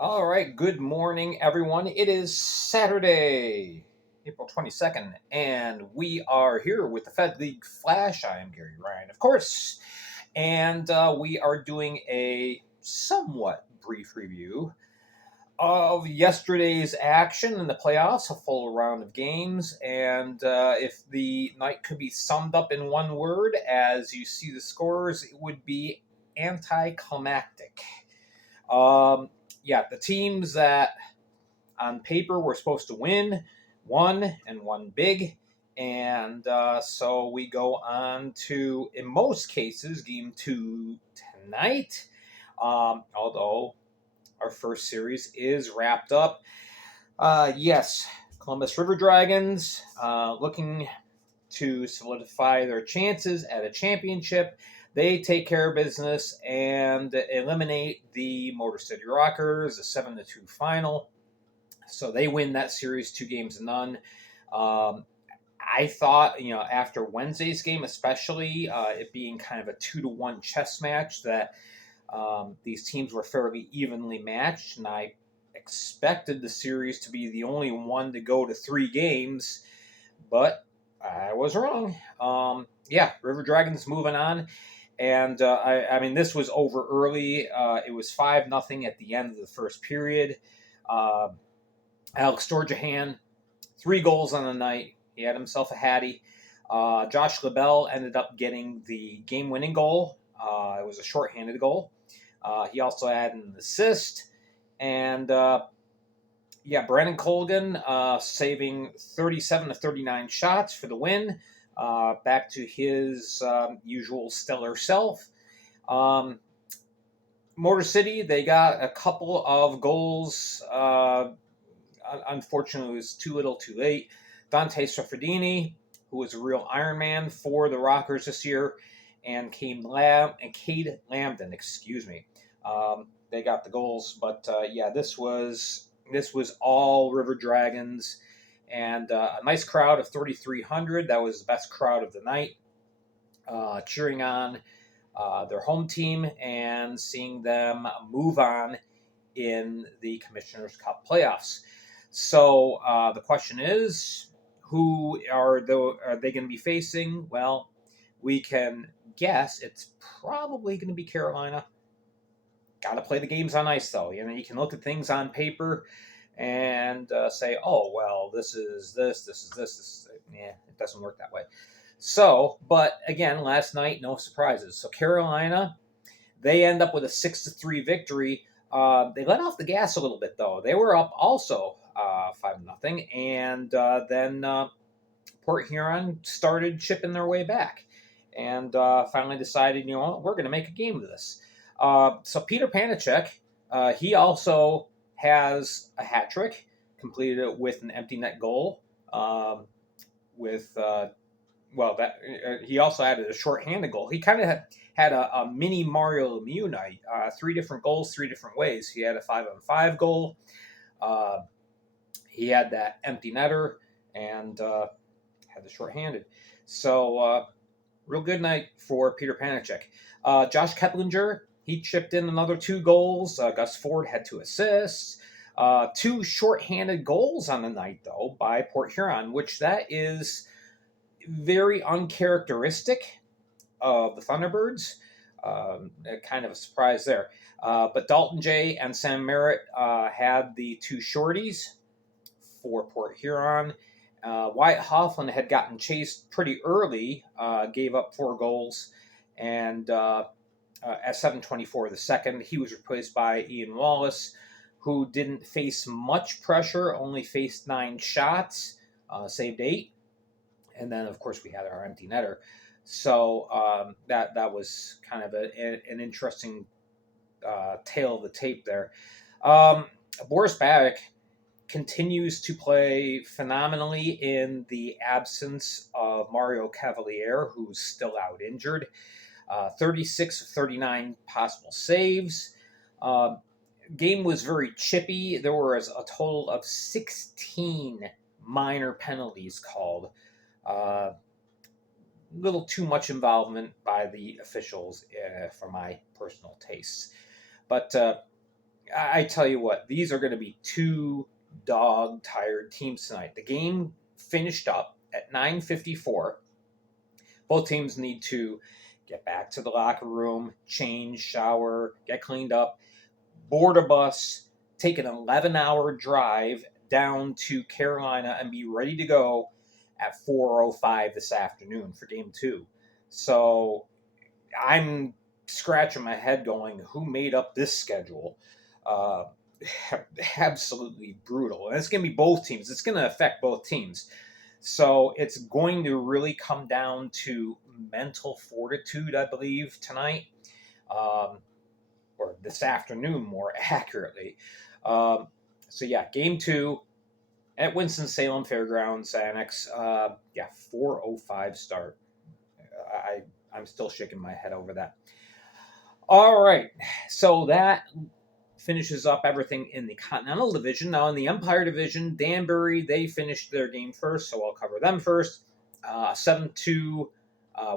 All right, good morning, everyone. It is Saturday, April 22nd, and we are here with the Fed League Flash. I am Gary Ryan, of course, and we are doing a somewhat brief review of yesterday's action in the playoffs, a full round of games, and if the night could be summed up in one word as you see the scores, it would be anticlimactic. The teams that on paper were supposed to win won and won big. And so we go on to, in most cases, game two tonight. Although our first series is wrapped up. Yes, Columbus River Dragons looking to solidify their chances at a championship. They take care of business and eliminate the Motor City Rockers, a 7-2 final. So they win that series 2-0. I thought, after Wednesday's game, especially it being kind of a 2-1 chess match, that these teams were fairly evenly matched, and I expected the series to be the only one to go to 3 games, but I was wrong. River Dragons moving on. And I mean, this was over early. It was 5-0 at the end of the first period. Alex Storjahan, 3 goals on the night. He had himself a hattie. Josh LaBelle ended up getting the game-winning goal. It was a shorthanded goal. He also had an assist. And Brandon Colgan saving 37 of 39 shots for the win. Back to his usual stellar self. Motor City, they got a couple of goals. Unfortunately, it was too little too late. Dante Sofrodini, who was a real Iron Man for the Rockers this year, and Cade Lambden, they got the goals. But this was all River Dragons, and a nice crowd of 3,300. That was the best crowd of the night, cheering on their home team and seeing them move on in the Commissioner's Cup playoffs. So the question is, who are they going to be facing? Well, we can guess it's probably going to be Carolina. Got to play the games on ice, though. You can look at things on paper and say, oh, well, this is this. Yeah, it doesn't work that way. So, but again, last night, no surprises. So Carolina, they end up with a 6-3 victory. They let off the gas a little bit, though. They were up also 5-0, and then Port Huron started chipping their way back, and finally decided, we're going to make a game of this. So Peter Panicek, he also has a hat trick, completed it with an empty net goal. He also added a short-handed goal. He kind of had a mini Mario Lemieux night. 3 different goals, 3 different ways. He had a 5-on-5 goal. He had that empty netter and had the short-handed. So real good night for Peter Panicek. Josh Keplinger, he chipped in another 2 goals. Gus Ford had 2 assists. 2 short-handed goals on the night, though, by Port Huron, which that is very uncharacteristic of the Thunderbirds. Kind of a surprise there. But Dalton J. and Sam Merritt had the 2 shorties for Port Huron. Wyatt Hoffman had gotten chased pretty early, gave up 4 goals, and at 7:24 the second, he was replaced by Ian Wallace, who didn't face much pressure, only faced 9 shots, saved 8. And then, of course, we had our empty netter. So that was kind of an interesting tale of the tape there. Boris Babic continues to play phenomenally in the absence of Mario Cavalier, who's still out injured. 36 of 39 possible saves. Game was very chippy. There was a total of 16 minor penalties called. Little too much involvement by the officials for my personal tastes. But I tell you what, these are going to be two dog-tired teams tonight. The game finished up at 9:54. Both teams need to get back to the locker room, change, shower, get cleaned up, board a bus, take an 11-hour drive down to Carolina, and be ready to go at 4:05 this afternoon for game two. So I'm scratching my head going, who made up this schedule? Uh, Absolutely brutal. And it's going to be both teams. It's going to affect both teams. So it's going to really come down to mental fortitude, I believe, tonight, or this afternoon, more accurately. So yeah, game two at Winston-Salem Fairgrounds Annex. 4:05 start. I'm still shaking my head over that. All right, so that finishes up everything in the Continental Division. Now in the Empire Division, Danbury, they finished their game first, so I'll cover them first. 7-2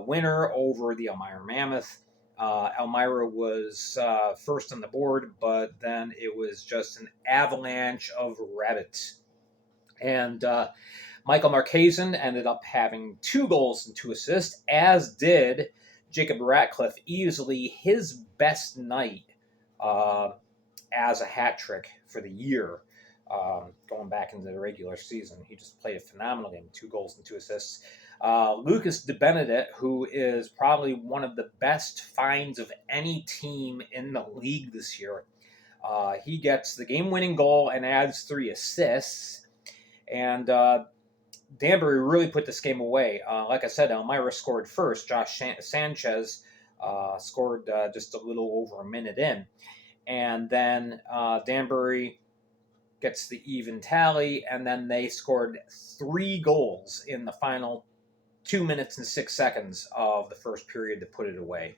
winner over the Elmira Mammoth. Elmira was first on the board, but then it was just an avalanche of rabbits. And Michael Marquezan ended up having 2 goals and 2 assists, as did Jacob Ratcliffe, easily his best night as a hat trick for the year, going back into the regular season. He just played a phenomenal game, 2 goals and 2 assists. Lucas DeBenedette, who is probably one of the best finds of any team in the league this year. He gets the game-winning goal and adds 3 assists. And Danbury really put this game away. Like I said, Elmira scored first. Josh Sanchez scored just a little over a minute in. And then Danbury gets the even tally, and then they scored 3 goals in the final 2 minutes and 6 seconds of the first period to put it away.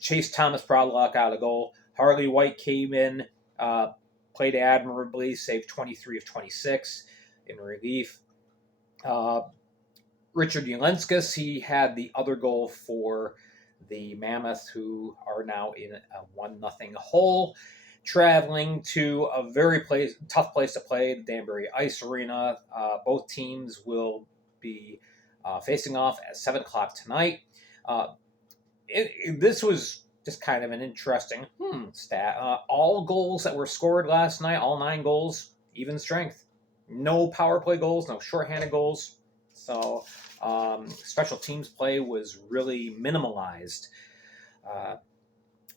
Chase Thomas brought luck out of the goal. Harley White came in, played admirably, saved 23 of 26 in relief. Richard Ulenskis, he had the other goal for the Mammoth, who are now in a 1-0 hole, traveling to a very tough place to play, the Danbury Ice Arena. Both teams will be facing off at 7 o'clock tonight. This was just kind of an interesting stat. All goals that were scored last night, all 9 goals, even strength. No power play goals, no shorthanded goals. So special teams play was really minimalized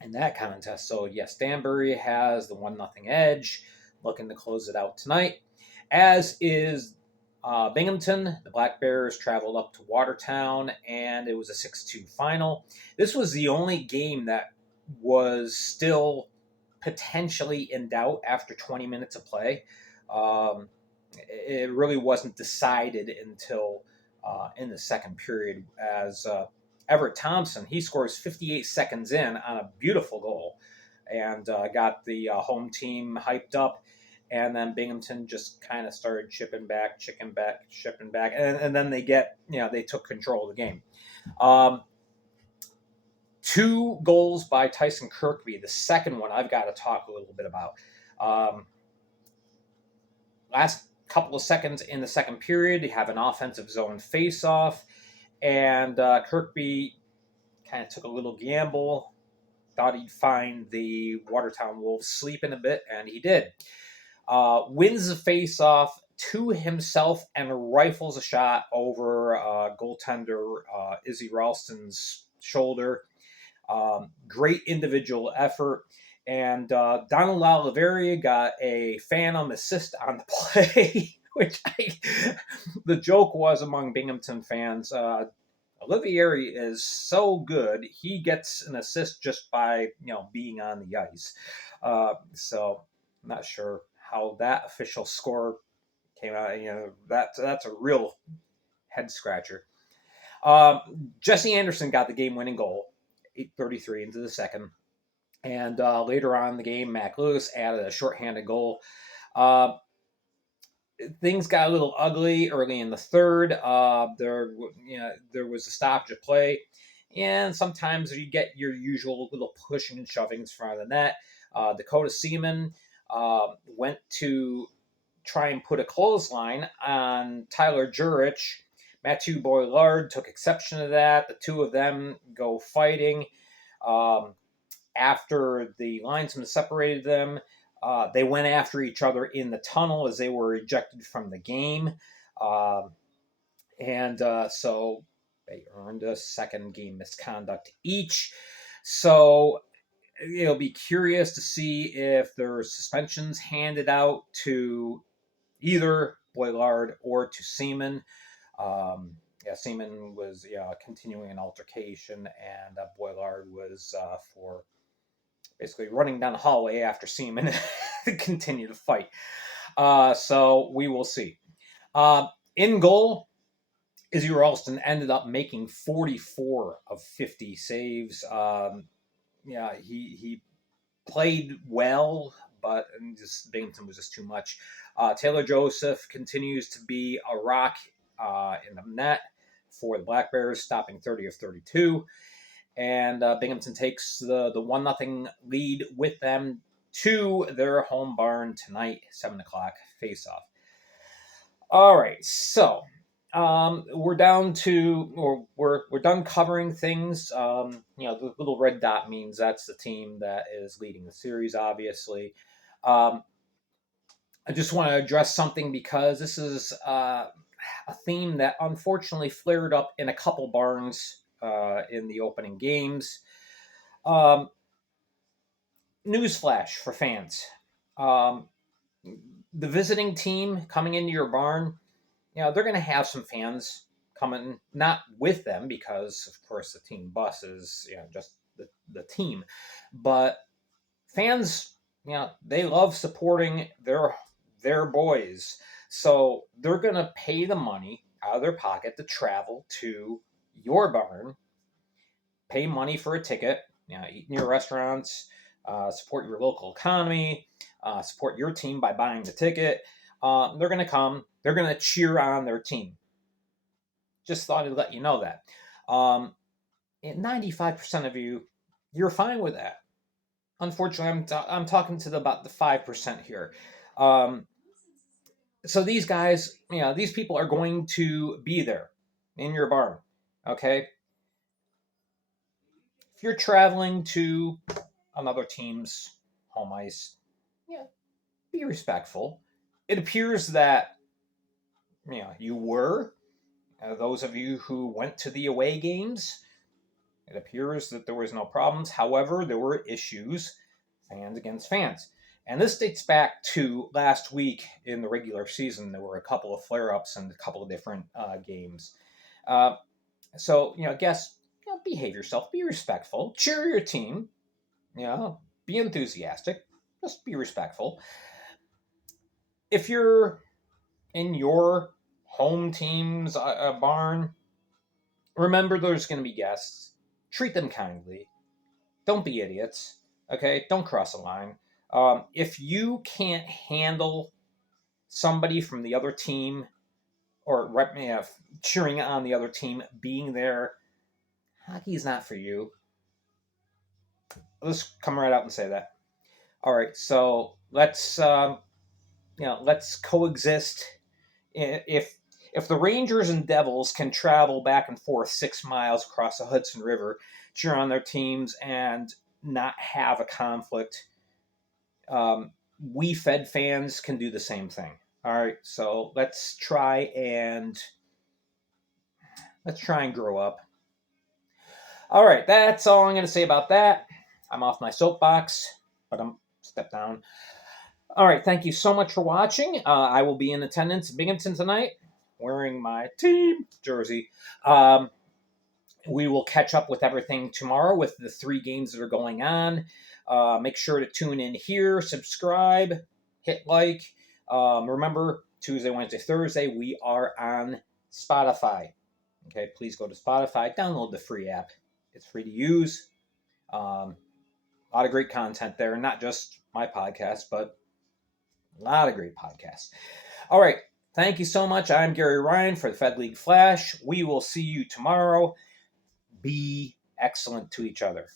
in that contest. So yes, Danbury has the 1-0 edge, looking to close it out tonight. As is Binghamton. The Black Bears traveled up to Watertown, and it was a 6-2 final. This was the only game that was still potentially in doubt after 20 minutes of play. It really wasn't decided until in the second period, as Everett Thompson, he scores 58 seconds in on a beautiful goal and got the home team hyped up. And then Binghamton just kind of started shipping back. And then they took control of the game. 2 goals by Tyson Kirkby. The second one I've got to talk a little bit about. Last couple of seconds in the second period, you have an offensive zone face-off, and Kirkby kind of took a little gamble, thought he'd find the Watertown Wolves sleeping a bit, and he did. Wins the face-off to himself and rifles a shot over goaltender Izzy Ralston's shoulder. Great individual effort. And Donald Oliveria got a phantom assist on the play, which the joke was among Binghamton fans. Olivieri is so good; he gets an assist just by being on the ice. So I'm not sure how that official score came out. That's a real head scratcher. Jesse Anderson got the game-winning goal, 8:33 into the second. And later on in the game, Mac Lewis added a shorthanded goal. Things got a little ugly early in the third. There was a stoppage of play, and sometimes you get your usual little pushing and shoving in front of the net. Dakota Seaman went to try and put a clothesline on Tyler Jurich. Mathieu Boilard took exception to that. The two of them go fighting. After the linesman separated them, they went after each other in the tunnel as they were ejected from the game. So they earned a second game misconduct each. So it'll be curious to see if there's suspensions handed out to either Boilard or to Seaman. Seaman was continuing an altercation, and Boilard was for basically running down the hallway after Seaman to continue to fight. So we will see. In goal, Izzy Ralston ended up making 44 of 50 saves. He played well, but Binghamton was just too much. Taylor Joseph continues to be a rock in the net for the Black Bears, stopping 30 of 32. And Binghamton takes the 1-0 lead with them to their home barn tonight, 7 o'clock face-off. All right, so we're down to, we're done covering things. The little red dot means that's the team that is leading the series, obviously. I just want to address something because this is a theme that unfortunately flared up in a couple barns in the opening games. Newsflash for fans. The visiting team coming into your barn, they're going to have some fans coming, not with them, because, of course, the team bus is just the team. But fans, they love supporting their boys. So they're going to pay the money out of their pocket to travel to your barn, pay money for a ticket, eat in your restaurants, support your local economy, support your team by buying the ticket. They're going to come. They're going to cheer on their team. Just thought I'd let you know that. 95% of you, you're fine with that. Unfortunately, I'm talking to about the 5% here. So these guys, these people are going to be there in your barn, okay? If you're traveling to another team's home ice, be respectful. It appears that, you were. Those of you who went to the away games, it appears that there was no problems. However, there were issues, fans against fans. And this dates back to last week in the regular season. There were a couple of flare-ups and a couple of different games. So, guess, behave yourself. Be respectful. Cheer your team. Be enthusiastic. Just be respectful. If you're in your home team's barn, remember there's going to be guests. Treat them kindly. Don't be idiots. Okay? Don't cross a line. If you can't handle somebody from the other team or cheering on the other team being there, hockey's not for you. Let's come right out and say that. All right, so let's coexist. If the Rangers and Devils can travel back and forth 6 miles across the Hudson River, cheer on their teams, and not have a conflict, we Fed fans can do the same thing. All right, so let's try and grow up. All right, that's all I'm going to say about that. I'm off my soapbox, but I'm step down. All right, thank you so much for watching. I will be in attendance in Binghamton tonight, wearing my team jersey. We will catch up with everything tomorrow with the 3 games that are going on. Make sure to tune in here, subscribe, hit like. Remember, Tuesday, Wednesday, Thursday, we are on Spotify. Okay, please go to Spotify, download the free app. It's free to use. A lot of great content there, not just my podcast, but a lot of great podcasts. All right, thank you so much. I'm Gary Ryan for the Fed League Flash. We will see you tomorrow. Be excellent to each other.